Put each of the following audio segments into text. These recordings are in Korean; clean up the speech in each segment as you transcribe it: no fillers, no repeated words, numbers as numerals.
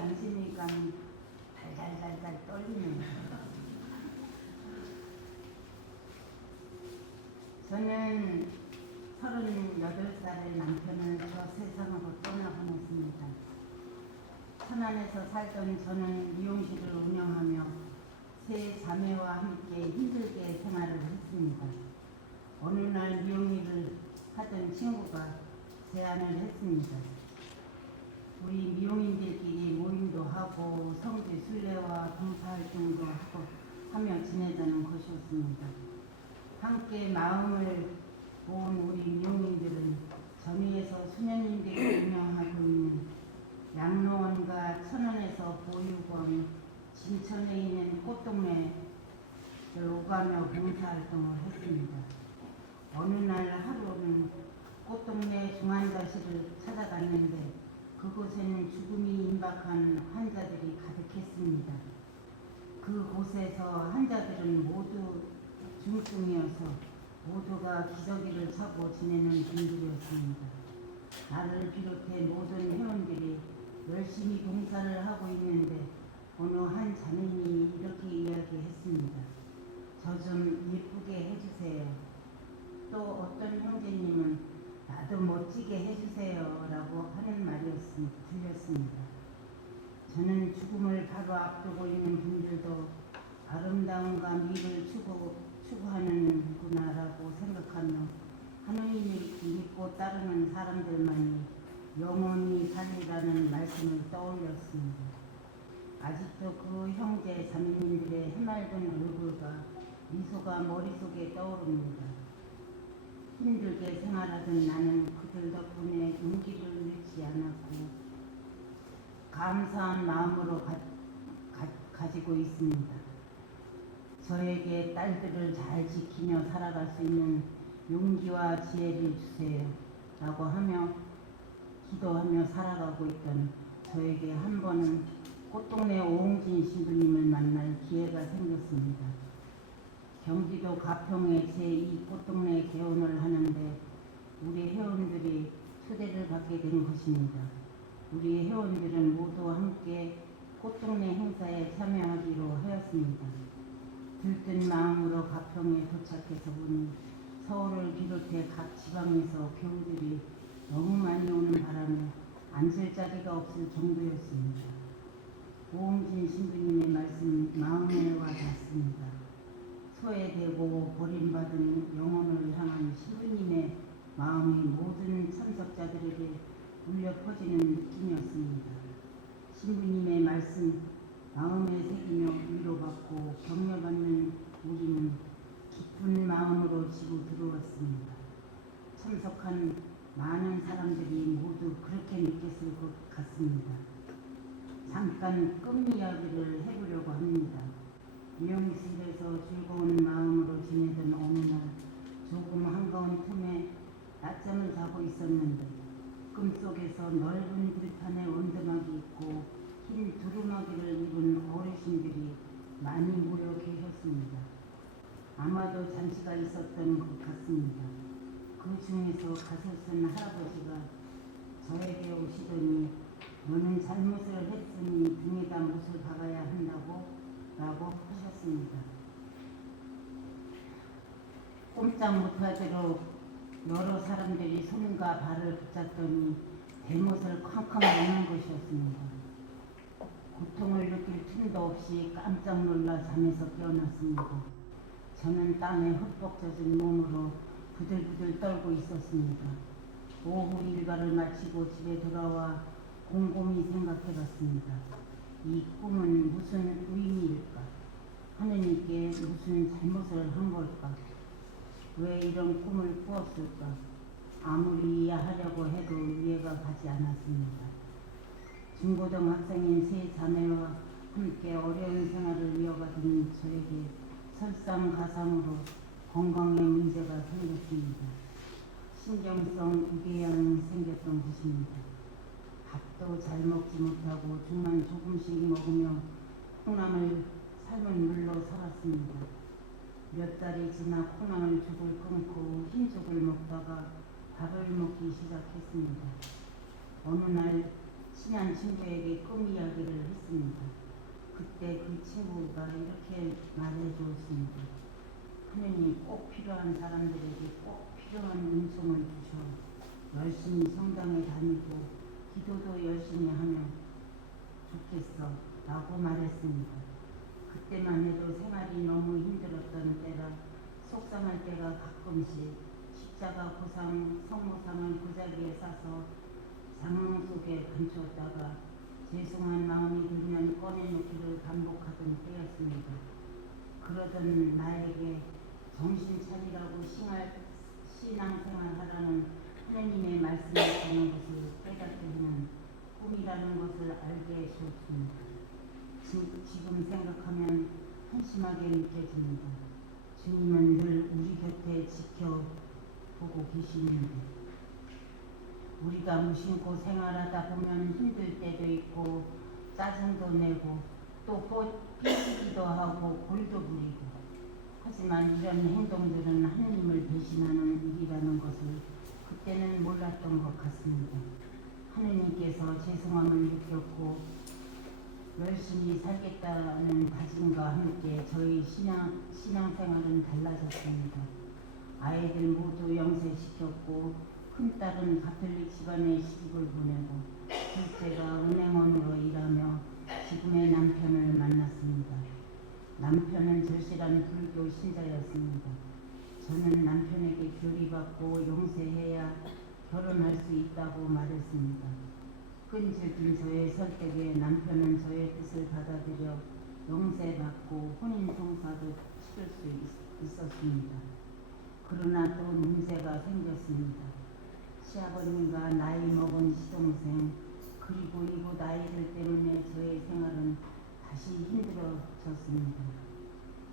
앉으니까 달달달달 떨리네요. 저는 38살의 남편을 저 세상으로 떠나보냈습니다. 천안에서 살던 저는 미용실을 운영하며 세 자매와 함께 힘들게 생활을 했습니다. 어느 날 미용일을 하던 친구가 제안을 했습니다. 우리 미용인들끼리 모임도 하고 성지 순례와 봉사활동도 하며 지내자는 것이었습니다. 함께 마음을 모은 우리 미용인들은 전위에서 수녀님들이 운영하고 있는 양로원과 천안에서 보유원, 진천에 있는 꽃동네를 오가며 봉사활동을 했습니다. 어느 날 하루는 꽃동네 중환자실을 찾아갔는데 그곳에는 죽음이 임박한 환자들이 가득했습니다. 그곳에서 환자들은 모두 중증이어서 모두가 기저귀를 차고 지내는 분들이었습니다. 나를 비롯해 모든 회원들이 열심히 봉사를 하고 있는데 어느 한 자매님이 이렇게 이야기했습니다. 저 좀 예쁘게 해주세요. 또 어떤 형제님은 나도 멋지게 해주세요 라고 하는 말이 들렸습니다. 저는 죽음을 바로 앞두고 있는 분들도 아름다움과 미를 추구하는구나 라고 생각하며 하느님을 믿고 따르는 사람들만이 영원히 살리라는 말씀을 떠올렸습니다. 아직도 그 형제 자매님들의 해맑은 얼굴과 미소가 머릿속에 떠오릅니다. 힘들게 생활하던 나는 그들 덕분에 용기를 잃지 않았고 감사한 마음으로 가지고 있습니다. 저에게 딸들을 잘 지키며 살아갈 수 있는 용기와 지혜를 주세요 라고 하며 기도하며 살아가고 있던 저에게 한 번은 꽃동네 오홍진 신부님을 만날 기회가 생겼습니다. 경기도 가평에 제2 꽃동네 개원을 하는데 우리 회원들이 초대를 받게 된 것입니다. 우리 회원들은 모두 함께 꽃동네 행사에 참여하기로 하였습니다. 들뜬 마음으로 가평에 도착해서 보니 서울을 비롯해 각 지방에서 교우들이 너무 많이 오는 바람에 앉을 자리가 없을 정도였습니다. 오홍진 신부님의 말씀 마음에 와 닿습니다. 소외되고 버림받은 영혼을 향한 신부님의 마음이 모든 참석자들에게 울려 퍼지는 느낌이었습니다. 신부님의 말씀 마음에 새기며 위로받고 격려받는 우리는 기쁜 마음으로 집으로 들어왔습니다. 참석한 많은 사람들이 모두 그렇게 느꼈을 것 같습니다. 잠깐 꿈 이야기를 해보려고 합니다. 미용실에서 즐거운 마음으로 지내던 어느 날 조금 한가운 틈에 낮잠을 자고 있었는데 꿈속에서 넓은 들판에 원두막이 있고 흰 두루마기를 입은 어르신들이 많이 모여 계셨습니다. 아마도 잔치가 있었던 것 같습니다. 그 중에서 가설쓴 할아버지가 저에게 오시더니 너는 잘못을 했으니 등에다 못을 박아야 한다고 라고 하셨습니다. 꼼짝 못하도록 여러 사람들이 손과 발을 붙잡더니 대못을 쾅쾅 놓는 것이었습니다. 고통을 느낄 틈도 없이 깜짝 놀라 잠에서 깨어났습니다. 저는 땅에 흠뻑 젖은 몸으로 부들부들 떨고 있었습니다. 오후 일과를 마치고 집에 돌아와 곰곰이 생각해봤습니다. 이 꿈은 무슨 의미일까? 하느님께 무슨 잘못을 한 걸까? 왜 이런 꿈을 꾸었을까? 아무리 이해하려고 해도 이해가 가지 않았습니다. 중고등학생인 세 자매와 함께 어려운 생활을 이어가던 저에게 설상가상으로 건강에 문제가 생겼습니다. 신경성 유궤양이 생겼던 것입니다. 밥도 잘 먹지 못하고 죽만 조금씩 먹으며 콩나물 삶은 물로 살았습니다. 몇 달이 지나 콩나물 죽을 끊고 흰죽을 먹다가 밥을 먹기 시작했습니다. 어느 날 친한 친구에게 꿈 이야기를 했습니다. 그때 그 친구가 이렇게 말해주었습니다. 하느님, 꼭 필요한 사람들에게 꼭 필요한 은총을 주셔 열심히 성당에 다니고 기도도 열심히 하면 좋겠어 라고 말했습니다. 그때만 해도 생활이 너무 힘들었던 때라 속상할 때가 가끔씩 십자가 고상 성모상을 보자기에 싸서 상응 속에 감추었다가 죄송한 마음이 들면 꺼내놓기를 반복하던 때였습니다. 그러던 나에게 정신 차리라고 신앙생활하라는 하나님의 말씀을 전한 것을 깨닫게 하는 꿈이라는 것을 알게 해주었습니다. 지금 생각하면 한심하게 느껴집니다. 주님은 늘 우리 곁에 지켜보고 계시는데 우리가 무심코 생활하다 보면 힘들 때도 있고 짜증도 내고 또 삐지기도 하고 골도 부리고 하지만 이런 행동들은 하느님을 배신하는 일이라는 것을 그때는 몰랐던 것 같습니다. 하느님께서 죄송함을 느꼈고 열심히 살겠다는 다짐과 함께 저희 신앙생활은 달라졌습니다. 아이들 모두 영세시켰고 큰딸은 가톨릭 집안에 시집을 보내고 둘째가 은행원으로 일하며 지금의 남편을 만났습니다. 남편은 절실한 불교 신자였습니다. 저는 남편에게 교리받고 용세해야 결혼할 수 있다고 말했습니다. 끈질긴 저의 설득에 남편은 저의 뜻을 받아들여 용세받고 혼인성사도 치를 수 있었습니다. 그러나 또 문제가 생겼습니다. 시아버님과 나이 먹은 시동생 그리고 이곳 아이들 때문에 저의 생활은 다시 힘들어졌습니다.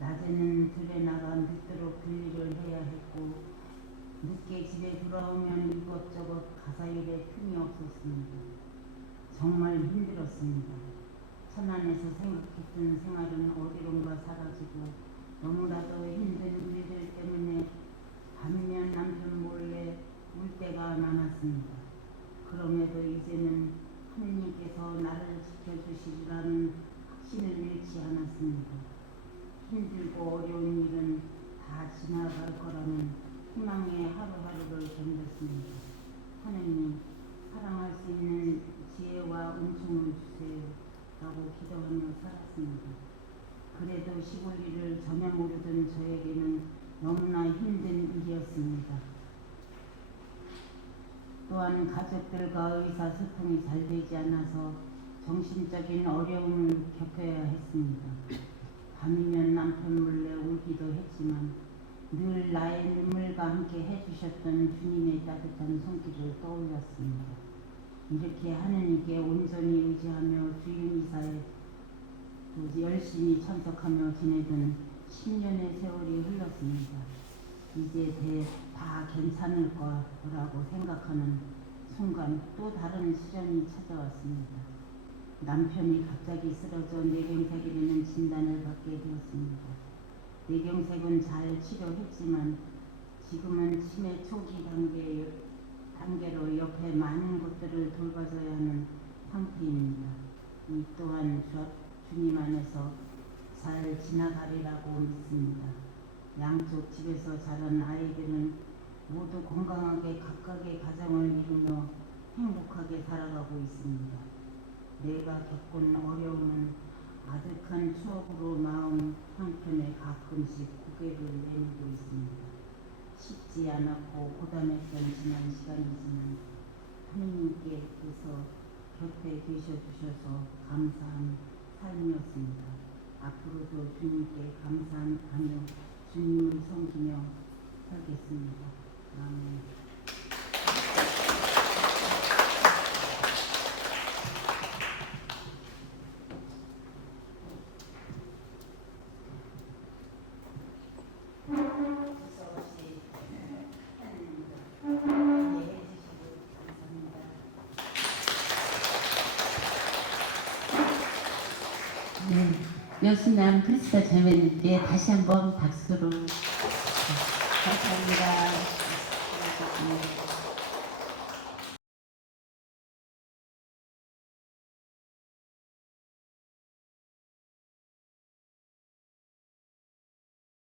낮에는 들에 나가 늦도록 별일을 해야 했고 늦게 집에 돌아오면 이것저것 가사일에 틈이 없었습니다. 정말 힘들었습니다. 천안에서 생각했던 생활은 어디론가 사라지고 너무나도 힘든 일들 때문에 밤이면 남편 몰래 울 때가 많았습니다. 그럼에도 이제는 하느님께서 나를 지켜주시리라는 확신을 잃지 않았습니다. 힘들고 어려운 일은 다 지나갈 거라는 희망의 하루하루를 견뎠습니다. 하느님, 사랑할 수 있는 지혜와 은총을 주세요 라고 기도하며 살았습니다. 그래도 시골 일을 전혀 모르던 저에게는 너무나 힘든 일이었습니다. 또한 가족들과 의사소통이 잘 되지 않아서 정신적인 어려움을 겪어야 했습니다. 밤이면 남편 몰래 울기도 했지만 늘 나의 눈물과 함께 해주셨던 주님의 따뜻한 손길을 떠올렸습니다. 이렇게 하느님께 온전히 의지하며 주임이사에 열심히 참석하며 지내던 10년의 세월이 흘렀습니다. 이제 다 괜찮을 거라고 생각하는 순간 또 다른 시련이 찾아왔습니다. 남편이 갑자기 쓰러져 뇌경색이라는 진단을 받게 되었습니다. 뇌경색은 잘 치료했지만 지금은 치매 초기 단계로 옆에 많은 것들을 돌봐줘야 하는 상태입니다. 이 또한 주님 안에서 잘 지나가리라고 믿습니다. 양쪽 집에서 자란 아이들은 모두 건강하게 각각의 가정을 이루며 행복하게 살아가고 있습니다. 내가 겪은 어려움은 아득한 추억으로 마음 한켠에 가끔씩 고개를 내밀고 있습니다. 쉽지 않았고 고단했던 지난 시간이지만 하느님께서 곁에 계셔주셔서 감사한 삶이었습니다. 앞으로도 주님께 감사하며 주님을 섬기며 살겠습니다. 아멘. 여순남 크리스타 자매님께 다시 한번 박수로 감사합니다.